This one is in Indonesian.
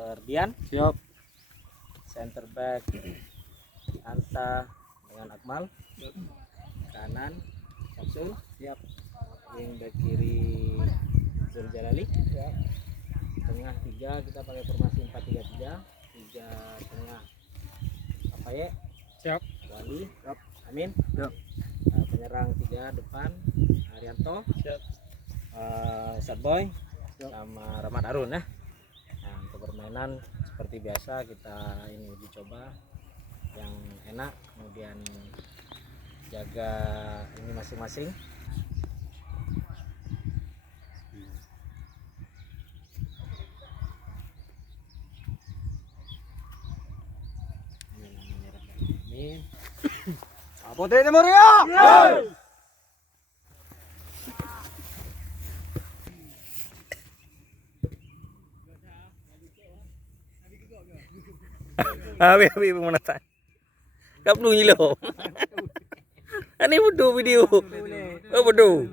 kiper Dian, Siap. center back Anta dengan Akmal, kanan Samsul, Siap. wing back kiri Zul Jalali, tengah 3 kita pakai formasi 4-3-3, 3 tengah Apaye, Siap. Wali, Amin, Siap. penyerang 3 depan Arianto, Siap. Ustadz Boy, Siap. sama Rahmat Arun ya. Nah, untuk permainan seperti biasa kita ini uji coba yang enak, kemudian jaga ini masing-masing. Amin. Apa tadi Maria? Abi menata. Kap lu nyilo. Ani bodoh video. Oh bodoh.